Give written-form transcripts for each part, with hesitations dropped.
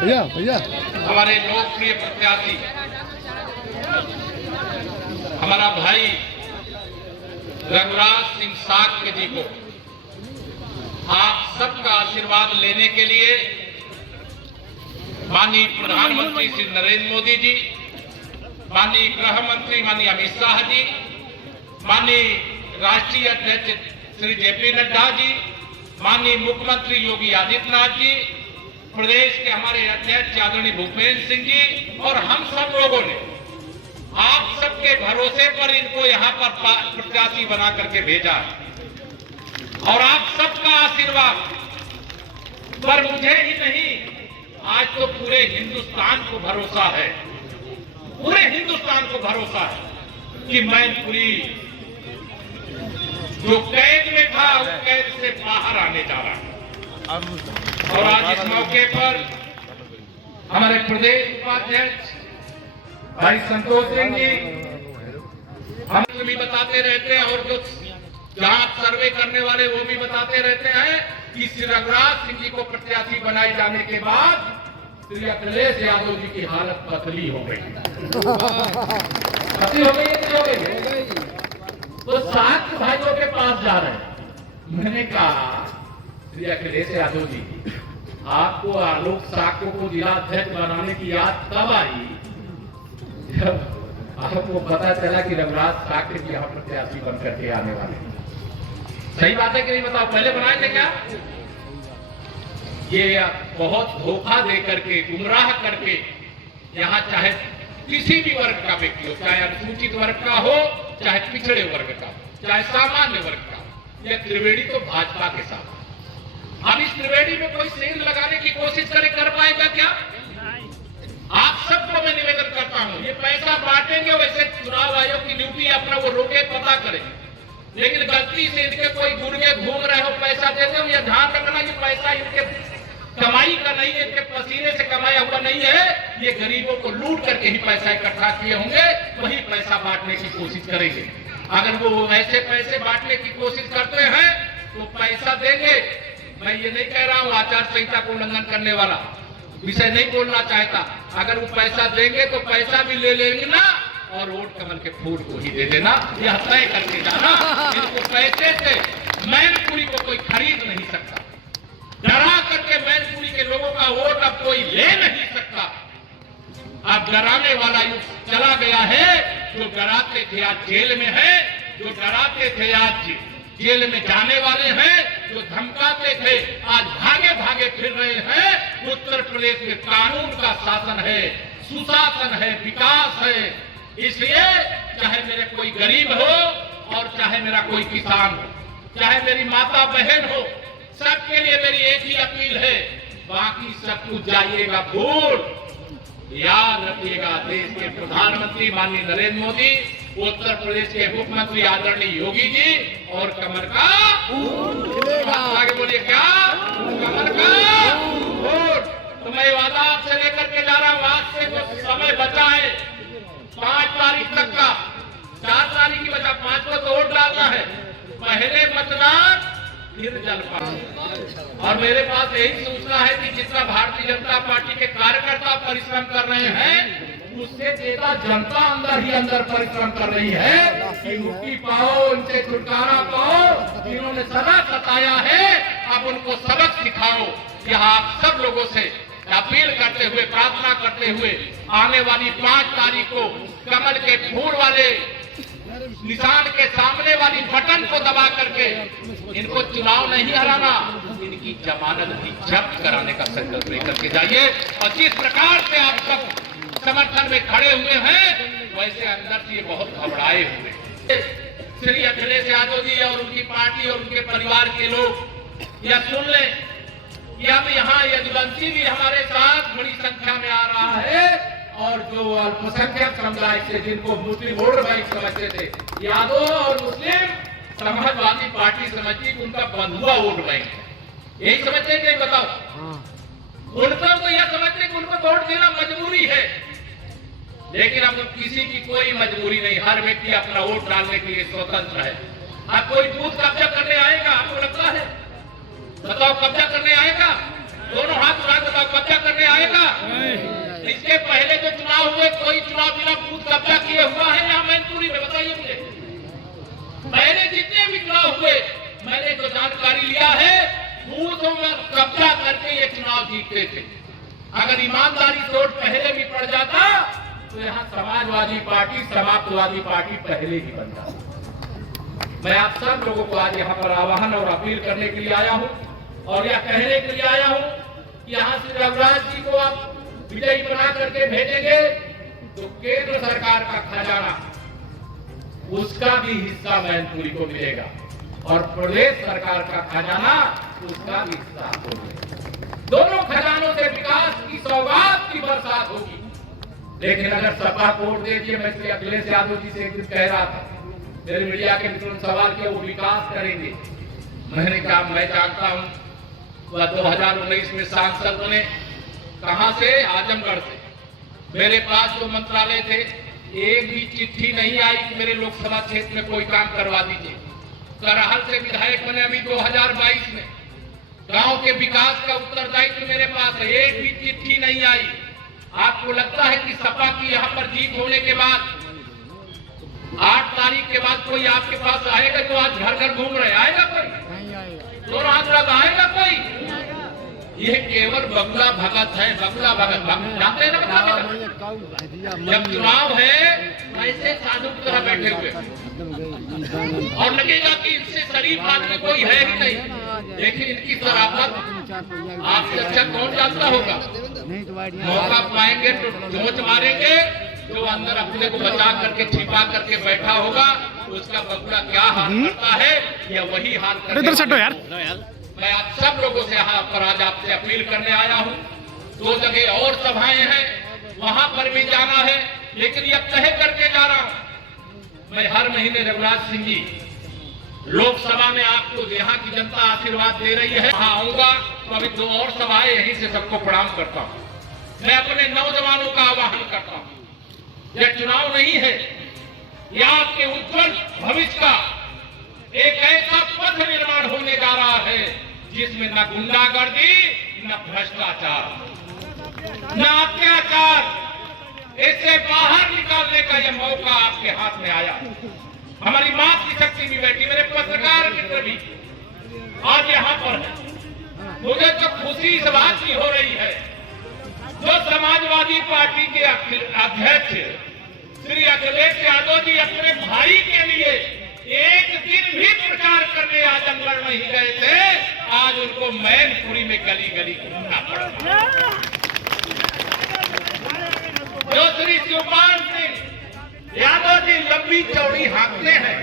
भैया भैया हमारे लोकप्रिय प्रत्याशी हमारा भाई रघुराज सिंह साक्य जी को आप सबका आशीर्वाद लेने के लिए माननीय प्रधानमंत्री श्री नरेंद्र मोदी जी, माननीय गृह मंत्री माननीय अमित शाह जी, माननीय राष्ट्रीय अध्यक्ष श्री जेपी नड्डा जी, माननीय मुख्यमंत्री योगी आदित्यनाथ जी, प्रदेश के हमारे अध्यक्ष आदरणीय भूपेंद्र सिंह जी और हम सब लोगों ने आप सबके भरोसे पर इनको यहाँ पर प्रत्याशी बना करके भेजा और आप सबका आशीर्वाद पर मुझे ही नहीं, आज तो पूरे हिंदुस्तान को भरोसा है, पूरे हिंदुस्तान को भरोसा है कि मैनपुरी जो कैद में था उस कैद से बाहर आने जा रहा है। और आज इस मौके पर हमारे प्रदेश उपाध्यक्ष भाई संतोष सिंह जी हम भी बताते रहते हैं और जो जांच सर्वे करने वाले वो भी बताते रहते हैं कि श्री रघुराज सिंह जी को प्रत्याशी बनाए जाने के बाद श्री अखिलेश यादव जी की हालत पतली हो गई। पतली हो गई तो 7 भाइयों के पास जा रहे हैं। मैंने कहा श्री अखिलेश यादव जी, आपको आलोक साक्य को जिला अध्यक्ष बनाने की याद कब आई जब आपको पता चला कि रघुराज साक्य जी यहाँ प्रत्याशी बन करके आने वाले? सही बात है कि नहीं बताओ? पहले बनाए थे क्या? ये बहुत धोखा दे करके, गुमराह करके यहाँ चाहे किसी भी वर्ग का व्यक्ति हो, चाहे अनुसूचित वर्ग का हो, चाहे पिछड़े वर्ग का, चाहे सामान्य वर्ग का, यह त्रिवेणी तो भाजपा के साथ। अब इस त्रिवेणी में कोई सेंध लगाने की कोशिश कर पाएगा क्या? आप सबको मैं निवेदन करता हूं, ये पैसा बांटेंगे वैसे चुनाव आयोग की ड्यूटी अपना वो रोके पता करें, लेकिन गलती से इनके कोई गुर्गे घूम रहे हो पैसा देते हो, यह ध्यान रखना कि पैसा इनके कमाई का नहीं है, इनके पसीने से कमाया हुआ नहीं है, ये गरीबों को लूट करके ही पैसा इकट्ठा किए होंगे, वही पैसा बांटने की कोशिश करेंगे। अगर वो ऐसे पैसे बांटने की कोशिश करते हैं तो पैसा देंगे। मैं ये नहीं कह रहा हूं आचार संहिता को उल्लंघन करने वाला विषय नहीं बोलना चाहता, अगर वो पैसा देंगे तो पैसा भी ले लेंगे ना और वोट कमल के फूल को ही दे देना, यह तय करके जाना। इनको पैसे से मैनपुरी को कोई खरीद नहीं सकता, डरा करके मैनपुरी के लोगों का वोट अब कोई ले नहीं सकता। अब डराने वाला युग चला गया है। जो डराते थे आज जेल में है, जो डराते थे आज जेल में जाने वाले हैं, जो धमकाते थे आज भागे भागे फिर रहे हैं। उत्तर प्रदेश में कानून का शासन है, सुशासन है, विकास है। इसलिए चाहे मेरे कोई गरीब हो और चाहे मेरा कोई किसान हो, चाहे मेरी माता बहन हो, सबके लिए मेरी एक ही अपील है, बाकी सब कुछ जाइएगा भूल। याद रखिएगा, देश के प्रधानमंत्री माननीय नरेंद्र मोदी, उत्तर प्रदेश के मुख्यमंत्री आदरणीय योगी जी और कमल का आगे बोलिए क्या? कमल का वोट। तो मैं वादा आपसे लेकर के जा रहा हूं, आज से जो समय बचा है 5 तारीख तक का, 4 तारीख की बचा, 5 को तो वोट डालना है। पहले मतदान फिर जलपान। और मेरे पास यही सूचना है कि जितना भारतीय जनता पार्टी के कार्यकर्ता परिश्रम कर रहे हैं, उससे ज्यादा जनता अंदर ही अंदर परिश्रम कर रही है कि मुक्ति पाओ, उनसे छुटकारा पाओ। इन्होंने सदा सताया है, अब उनको सबक सिखाओ। यह आप सब लोगों से अपील करते हुए, प्रार्थना करते हुए, आने वाली 5 तारीख को कमल के फूल वाले निशान के सामने वाली बटन को दबा करके इनको चुनाव नहीं हराना, इनकी जमानत भी जब्त कराने का संकल्प लेकर के जाइए। और जिस प्रकार से आप सब समर्थन में खड़े हुए हैं, वैसे अंदर से ये बहुत घबराए हुए। श्री अखिलेश यादव जी और उनकी पार्टी और उनके परिवार के लोग यह सुन लें कि अब यहाँ यदुवंशी भी हमारे साथ बड़ी संख्या में आ रहा है। और जो अल्पसंख्यक समुदाय से, जिनको मुस्लिम वोट बैंक समझते थे, यादव और मुस्लिम समाजवादी पार्टी समझती उनका बंधुआ वोट बैंक है, यही समझते हैं? बताओ, उनका तो यह समझते कि उनको वोट देना मजबूरी है, लेकिन अब किसी की कोई मजबूरी नहीं, हर व्यक्ति अपना वोट डालने के लिए स्वतंत्र है। अब कोई बूथ कब्जा करने आएगा, आपको लगता है? बताओ, कब्जा करने आएगा? दोनों हाथ उठा के बताओ, कब्जा करने आएगा? इसके पहले जो चुनाव हुए कोई चुनाव बिना बूथ कब्जा किए हुआ है यहाँ मैनपुरी में? बताइए मुझे। पहले जितने भी चुनाव हुए मैंने जो जानकारी लिया है बूथों में कब्जा करके ये चुनाव जीतते थे। अगर ईमानदारी से वोट पहले भी पड़ जाता तो यहाँ समाजवादी पार्टी समाजवादी पार्टी पहले ही बन जाती। मैं आप सब लोगों को आज यहाँ पर आह्वान और अपील करने के लिए आया हूँ और यह कहने के लिए आया हूँ कि यहाँ से रघुराज जी को आप विजयी बना करके भेजेंगे तो केंद्र सरकार का खजाना उसका भी हिस्सा मैनपुरी को मिलेगा और प्रदेश सरकार का खजाना उसका भी हिस्सा आपको मिलेगा। दोनों खजानों से विकास की सौगात की बरसात होगी। लेकिन अगर सपा को वोट दे दिए, मैं इसलिए अखिलेश यादव जी से एक दिन कह रहा था, मेरे मीडिया के मित्रों ने सवाल किया वो विकास करेंगे। मैंने कहा मैं जानता हूं वह 2019 में सांसद बने कहां से? आजमगढ़ से। मेरे पास जो मंत्रालय थे एक भी चिट्ठी नहीं आई कि मेरे लोकसभा क्षेत्र में कोई काम करवा दीजिए। करहल से विधायक बने अभी 2022 में, गांव के विकास का उत्तरदायित्व मेरे पास है, एक भी चिट्ठी नहीं आई। आपको लगता है कि सपा की यहाँ पर जीत होने के बाद 8 तारीख के बाद कोई आपके पास आएगा जो आज घर घर घूम रहे? आएगा कोई? दोनों हाथ लगा आएगा कोई? ये केवल बगुला भगत है। बगुला भगत जानते हैं ना? जब चुनाव है ऐसे साधु की तरह बैठे हुए और लगेगा कि इससे शरीफ आदमी कोई है ही नहीं, लेकिन इनकी शराफत आपसे अच्छा कौन जानता होगा? मौका पाएंगे तो चोंच मारेंगे, जो अंदर अपने को बचा करके छिपा करके बैठा होगा उसका बगुला क्या हाल करता है या वही हाल करता। मैं आप सब लोगों से यहाँ पर आज आपसे अपील करने आया हूँ। 2 जगह और सभाएं हैं, वहां पर भी जाना है, लेकिन यह तय करके जा रहा हूँ मैं हर महीने रघुराज सिंह जी लोकसभा में आपको यहाँ की जनता आशीर्वाद दे रही है, वहां आऊंगा तो अभी 2 और सभाएं यहीं से सबको प्रणाम करता हूँ। मैं अपने नौजवानों का आह्वान करता हूँ, यह चुनाव नहीं है, यह आपके उज्जवल भविष्य का एक ऐसा पथ निर्माण होने जा रहा है जिसमें न गुंडागर्दी, न भ्रष्टाचार, न अत्याचार, इससे बाहर निकालने का यह मौका आपके हाथ में आया। हमारी मातृशक्ति भी बैठी, मेरे पत्रकार मित्र भी आज यहाँ पर है। मुझे तो खुशी इस बात की हो रही है जो समाजवादी पार्टी के अध्यक्ष श्री अखिलेश यादव जी अपने भाई के लिए एक दिन भी प्रचार करने आजमगढ़ नहीं गए थे, आज उनको मैनपुरी में गली गली घूमना पड़ा। जो श्री शिवपाल सिंह यादव जी लंबी चौड़ी हाँकते हैं,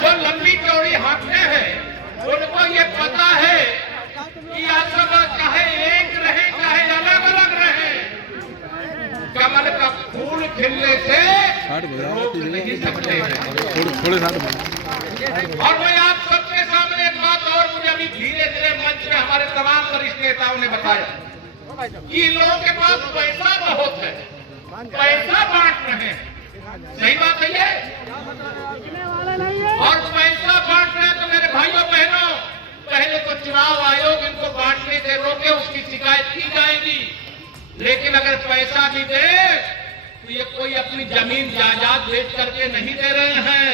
जो लंबी चौड़ी हाँकते हैं उनको ये पता है कि आसमा चाहे एक रहे चाहे अलग अलग रहे, कमल का फूल खिलने से रोक नहीं सकते हैं। और मैं आप सबके सामने एक बात और, मुझे अभी धीरे धीरे मंच में हमारे तमाम वरिष्ठ नेताओं ने बताया कि लोगों के पास पैसा बहुत है, पैसा बांट रहे हैं, सही बात है ये, और पैसा बांट रहे हैं तो मेरे भाइयों बहनों पहले तो चुनाव आयोग इनको बांटने से रोके, उसकी शिकायत की जाएगी। लेकिन अगर पैसा भी दे तो ये कोई अपनी जमीन जायदाद बेच करके नहीं दे रहे हैं,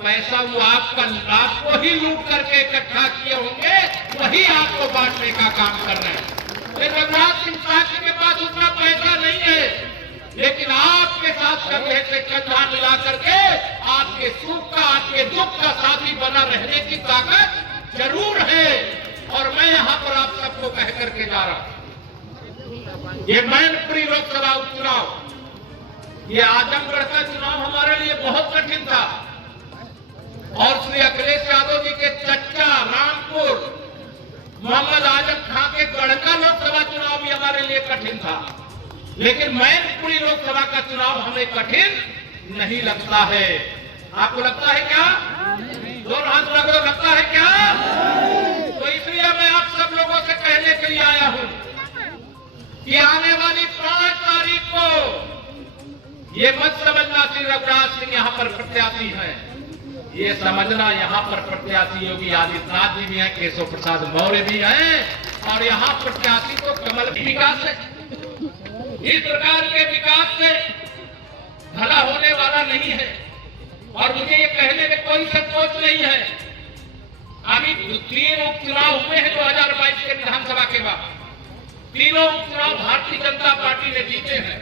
पैसा वो आपको ही लूट करके इकट्ठा किए होंगे, वही आपको बांटने का काम कर रहे हैं। रघुराज सिंह साथी के पास उतना पैसा नहीं है, लेकिन आपके साथ कंधे से कंधा मिला करके आपके सुख का आपके दुख का साथी बना रहने की ताकत जरूर है। और मैं यहाँ पर आप सबको कह करके जा रहा हूँ, ये मैनपुरी लोकसभा उपचुनाव, ये आजमगढ़ का चुनाव हमारे लिए बहुत कठिन था और श्री अखिलेश यादव जी के चच्चा रामपुर मोहम्मद आजम खां के गढ़का लोकसभा चुनाव भी हमारे लिए कठिन था, लेकिन मैनपुरी लोकसभा का चुनाव हमें कठिन नहीं लगता है। आपको लगता है क्या? दो हाथ लगो, लगता है क्या? तो इसलिए मैं आप सब लोगों से कहने के लिए आया हूं कि आने वाली 5 तारीख को ये मत समझना श्री रघुराज सिंह यहाँ पर प्रत्याशी है, ये समझना यहाँ पर प्रत्याशी योगी आदित्यनाथ जी भी हैं, केशव प्रसाद मौर्य भी हैं, और यहाँ प्रत्याशी तो कमल विकास है। इस प्रकार के विकास से भला होने वाला नहीं है और मुझे ये कहने में कोई संकोच नहीं है। अभी 3 उपचुनाव हुए हैं 2022 के विधानसभा के बाद। तीनों उपचुनाव भारतीय जनता पार्टी ने जीते हैं।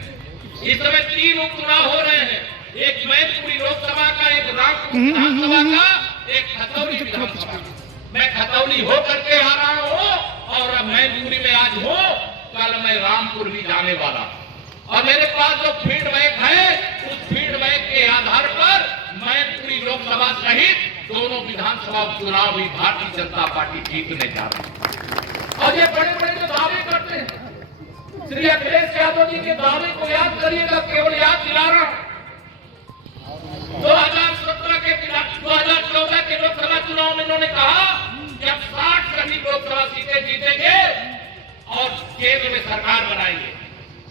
इस समय 3 उपचुनाव हो रहे हैं, एक मैनपुरी लोकसभा का, एक रामपुर विधानसभा का, एक खतौली विधानसभा। मैं खतौली होकर के आ रहा हूँ और अब मैनपुरी में आज हूँ, कल मैं रामपुर भी जाने वाला और मेरे पास जो फीडबैक है उस फीडबैक के आधार पर मैनपुरी लोकसभा सहित दोनों विधानसभा उपचुनाव भी भारतीय जनता पार्टी जीतने जा रही है। और ये बड़े बड़े जो दावे करते हैं, श्री अखिलेश यादव जी के दावे को याद करिएगा, केवल याद दिला रहा हूं। 2017 के 2014 के लोकसभा चुनाव में इन्होंने कहा कि अब 60 से अधिक लोकसभा सीटें जीतेंगे और केंद्र में सरकार बनाएंगे।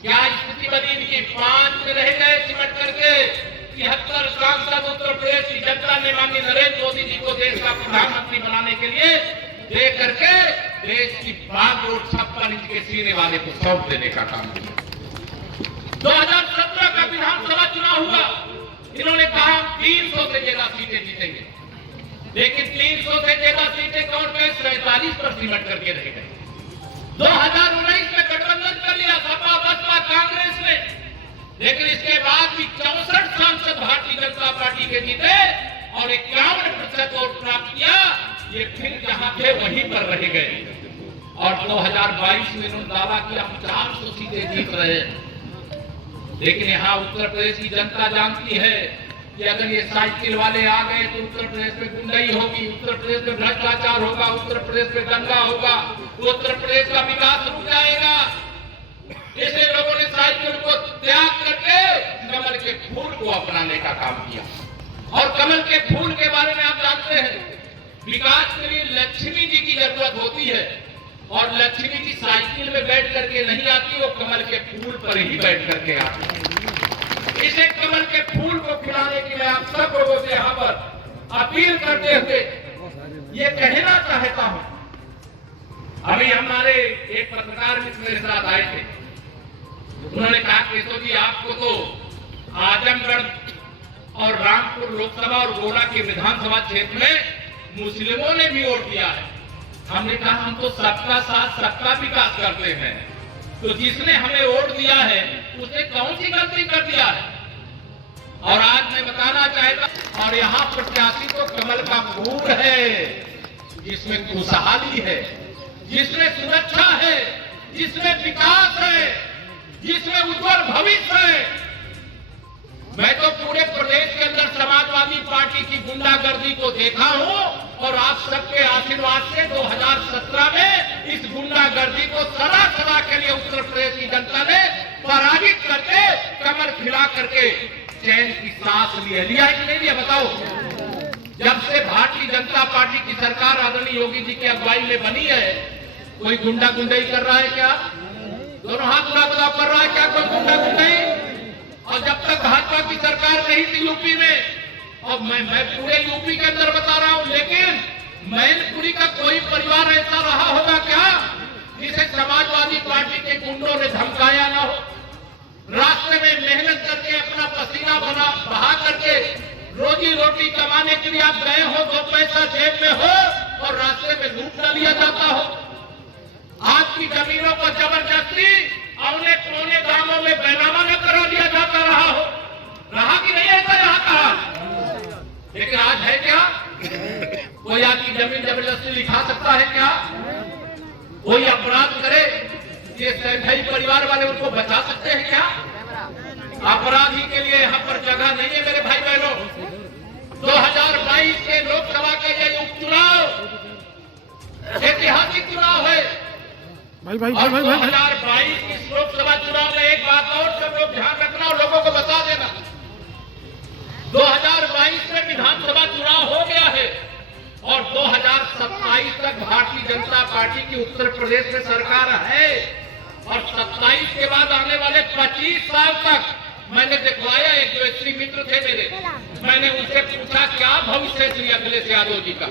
क्या स्थिति बनी इनकी? 5 में रह गए सिमट करके। 73 सांसद उत्तर प्रदेश की जनता ने माननीय नरेंद्र मोदी जी को देश का प्रधानमंत्री बनाने के लिए दे करके देश की बागडोर 56 इंच के सीने वाले को सौंप देने का काम किया। 2017 का विधानसभा चुनाव हुआ, इन्होंने कहा 300 से ज्यादा सीटें जीतेंगे, लेकिन 300 से ज्यादा सीटें कौन गए? 47 पर सिमट करके रह गए। 2019 में गठबंधन कर लिया सपा बसपा कांग्रेस ने, लेकिन इसके बाद भी 64 सांसद भारतीय जनता पार्टी के जीते और 51% वोट प्राप्त किया। ये फिर जहां थे वहीं पर रह गए और 2022 में इन्होंने दावा किया 400 सीटें जीत रहे हैं। लेकिन यहाँ उत्तर प्रदेश की जनता जानती है कि अगर ये साइकिल वाले आ गए तो उत्तर प्रदेश में गुंडाई होगी, उत्तर प्रदेश में भ्रष्टाचार होगा, उत्तर प्रदेश में दंगा होगा, उत्तर प्रदेश का विकास रुक जाएगा। इसलिए लोगों ने साइकिल को त्याग करके कमल के फूल को अपनाने का काम किया। और कमल के फूल के बारे में आप जानते हैं, विकास के लिए लक्ष्मी जी की जरूरत होती है और लक्ष्मी जी साइकिल में बैठ करके नहीं आती, वो कमल के फूल पर ही बैठ करके आती है। इसे कमल के फूल को खिलाने के लिए आप सब लोगों से यहाँ पर अपील करते हुए ये कहना चाहता हूं। अभी हमारे एक पत्रकार मित्र मेरे साथ आए थे, उन्होंने कहा केशव जी आपको तो आजमगढ़ और रामपुर लोकसभा और गोला के विधानसभा क्षेत्र में मुस्लिमों ने भी वोट दिया है। हमने कहा हम तो सबका साथ सबका विकास करते हैं, तो जिसने हमें वोट दिया है उसने कौन सी गलती कर दिया है? और आज मैं बताना चाहता, और यहाँ प्रत्याशी तो कमल का फूल है, जिसमें खुशहाली है, जिसमें सुरक्षा है, जिसमें विकास है, जिसमें उज्जवल भविष्य है। मैं तो पूरे प्रदेश के अंदर समाजवादी पार्टी की गुंडागर्दी को देखा हूं और आप सबके आशीर्वाद से 2017 में इस गुंडागर्दी को सदा सदा के लिए उत्तर प्रदेश की जनता ने पराजित करके कमर खिला करके चैन की सांस लिया है कि नहीं लिया? बताओ। जब से भारतीय जनता पार्टी की सरकार आदरणीय योगी जी की अगुवाई में बनी है, कोई गुंडा गुंडाई कर रहा है क्या? दोनों हाथ उड़ा कर रहा है क्या कोई गुंडा गुंडाई? और जब तक भाजपा की सरकार नहीं थी यूपी में, और मैं पूरे यूपी के अंदर बता रहा हूं, लेकिन मैनपुरी का कोई परिवार ऐसा रहा होगा क्या जिसे समाजवादी पार्टी के गुंडों ने धमकाया ना हो? रास्ते में मेहनत करके अपना पसीना बहा करके रोजी रोटी कमाने के लिए आप गए हो, 2 पैसा जेब में हो और रास्ते में लूट ना लिया जाता हो। आपकी जमीनों पर जबरदस्ती औने पौने दामों में बैनामा न करा दिया जाता रहा कि नहीं? ऐसा यहाँ कहा, लेकिन आज है क्या? कोई आपकी जमीन जबरदस्ती लिखा सकता है क्या? कोई अपराध करे, ये सैफई परिवार वाले उनको बचा सकते हैं क्या? अपराधी के लिए यहाँ पर जगह नहीं है मेरे भाई बहनों। 2022 के लोकसभा के ये उपचुनाव ऐतिहासिक चुनाव है। भाई 2022 की लोकसभा चुनाव में एक बात और सब लोग ध्यान रखना और लोगों को बता देना, 2022 में विधानसभा चुनाव हो गया है और 2027 तक भारतीय जनता पार्टी की उत्तर प्रदेश में सरकार है और 27 के बाद आने वाले 25 साल तक मैंने दिखवाया। एक जो श्री मित्र थे मेरे, मैंने उनसे पूछा क्या भविष्य है श्री अखिलेश यादव जी का,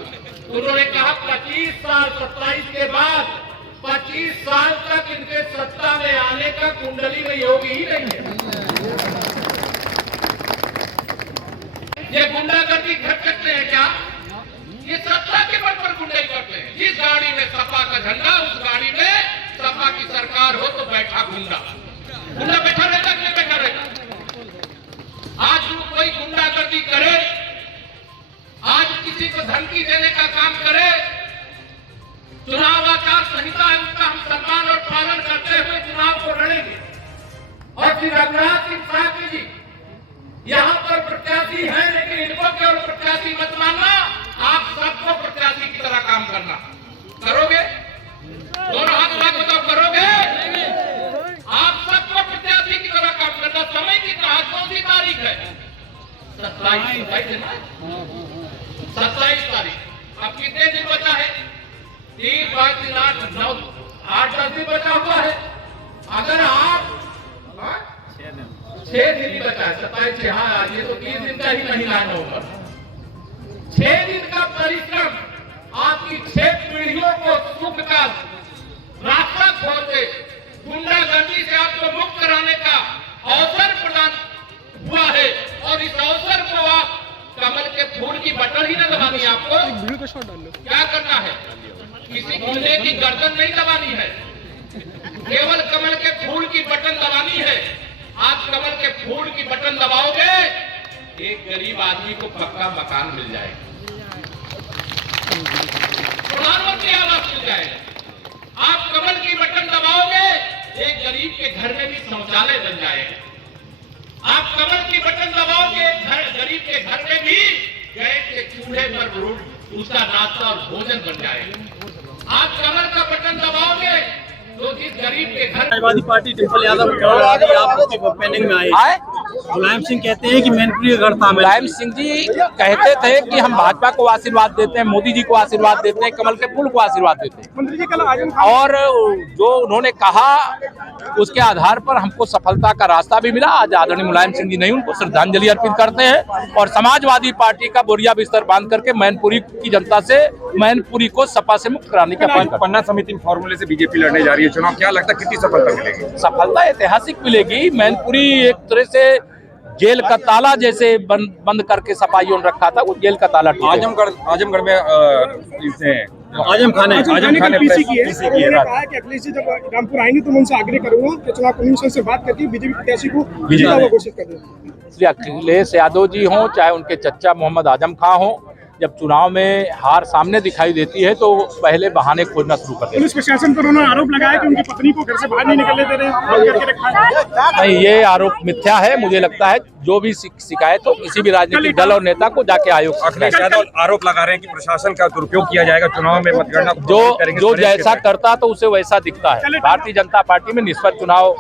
उन्होंने कहा 25 साल 27 के बाद 25 25 साल तक इनके सत्ता में आने का कुंडली में योग ही नहीं है। ये गुंडागर्दी घट सकते हैं क्या? ये सत्ता के बल पर गुंडाई करते हैं। जिस गाड़ी में सपा का झंडा, उस गाड़ी में सपा की सरकार हो तो बैठा गुंडा बैठा रहेगा कि नहीं बैठा रहेगा? आज कोई गुंडागर्दी करे, आज किसी को धमकी देने का काम करे, चुनाव आचार संहिता का हम सम्मान और पालन करते हुए चुनाव को लड़ेंगे। और श्री रघुनाथ सिंह साहब जी यहाँ पर प्रत्याशी हैं, लेकिन इनको केवल प्रत्याशी मत मानना, आप सबको प्रत्याशी की तरह काम करना। करोगे? दोनों हाथ उठा बताओ, करोगे? आप सबको प्रत्याशी की तरह काम करना। समय की कौन सी तारीख है? 27 तारीख। अब कितने दिन बचा है? 3, 5, 3, 8, 9, 8, 10 दिन बचा हुआ है। अगर आप 6 दिन ही बचा है, 27, हाँ, ये तो 30 दिन का ही महीना नवंबर। 6 दिन का परिश्रम आपकी 6 पीढ़ियों को सुख का रास्ता खोल के गुंडागर्दी से आपको मुक्त कराने का अवसर प्रदान हुआ है। और इस अवसर को आप कमल के फूल की बटन ही न दबानी है। आपको क्या करना है? किसी गुंडे की गर्दन नहीं दबानी है, केवल कमल के फूल की बटन दबानी है। आप कमल के फूल की बटन दबाओगे, एक गरीब आदमी को पक्का मकान मिल जाएगा, प्रधानमंत्री आवास मिल जाएगा। आप कमल की बटन दबाओगे, एक गरीब के घर में भी शौचालय बन जाएगा। आप कमल की बटन दबाओगे, गरीब के घर में भी गैस के चूल्हे पर उसका नाश्ता और भोजन बन जाएगा। आप कमल का बटन दबाओगे तो जिस गरीब के घर समाजवादी पार्टी डिम्पल यादव पेंडिंग में आए। मुलायम सिंह कहते हैं कि मैनपुरी का गढ़। मुलायम सिंह जी कहते थे कि हम भाजपा को आशीर्वाद देते हैं, मोदी जी को आशीर्वाद देते हैं, कमल के फूल को आशीर्वाद देते हैं। और जो उन्होंने कहा उसके आधार पर हमको सफलता का रास्ता भी मिला। आज आदरणीय मुलायम सिंह जी नहीं, उनको श्रद्धांजलि अर्पित करते हैं और समाजवादी पार्टी का बोरिया बिस्तर बांध करके मैनपुरी की जनता से मैनपुरी को सपा से मुक्त कराने का अपील। पन्ना समिति फॉर्मूले से बीजेपी लड़ने जा रही है चुनाव, क्या लगता है कितनी सफलता मिलेगी? सफलता ऐतिहासिक मिलेगी। मैनपुरी एक तरह से जेल का ताला जैसे बंद करके सपाइयों ने रखा था, वो जेल का ताला टूटा। आजमगढ़ में आजम खान ने पीसी की है। उन्होंने कहा है कि अखिलेश जी जब रामपुर आएंगे तो मैं उनसे आग्रह करूंगा कि चुनाव कमीशन से बात करके बीजेपी प्रत्याशी को जीता हुआ घोषित कर दें। श्री अखिलेश यादव जी हों, चाहे उनके चच्चा मोहम्मद आजम खां हों, जब चुनाव में हार सामने दिखाई देती है तो पहले बहाने खोजना शुरू कर देते हैं। पुलिस प्रशासन पर उन्होंने आरोप लगाया कि उनकी पत्नी को घर से बाहर नहीं निकलने दे रहे हैं। नहीं, ये आरोप मिथ्या है। मुझे लगता है जो भी शिकायत हो किसी भी राजनीतिक दल और नेता को जाके आयोग से अखिलेश यादव आरोप लगा रहे हैं कि प्रशासन का दुरुपयोग किया जाएगा चुनाव में, मतगणना जो जैसा करता तो उसे वैसा दिखता है। भारतीय जनता पार्टी में निष्पक्ष चुनाव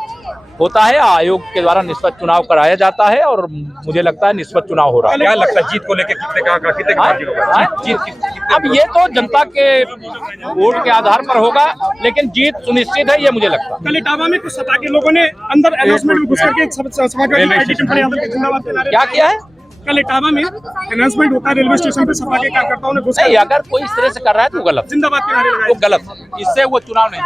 होता है, आयोग के द्वारा निष्पक्ष चुनाव कराया जाता है और मुझे लगता है निष्पक्ष चुनाव हो रहा है। क्या लगता है जीत को लेकर अब ये तो जनता के वोट के आधार पर होगा, लेकिन जीत सुनिश्चित है, ये मुझे लगता है। कल इटावा में कुछ सपा के लोगों ने अंदर अनाउंसमेंट में घुस करके समाजवादी पार्टी डिम्पल यादव के जिंदाबाद के नारे। क्या किया है? कल इटावा में अनाउंसमेंट होता है रेलवे स्टेशन पे, सपा के कार्यकर्ताओं ने घुस नहीं, अगर कोई इस तरह से कर रहा है तो गलत, जिंदाबाद के नारे लगाए। वो गलत, इससे वो चुनाव नहीं।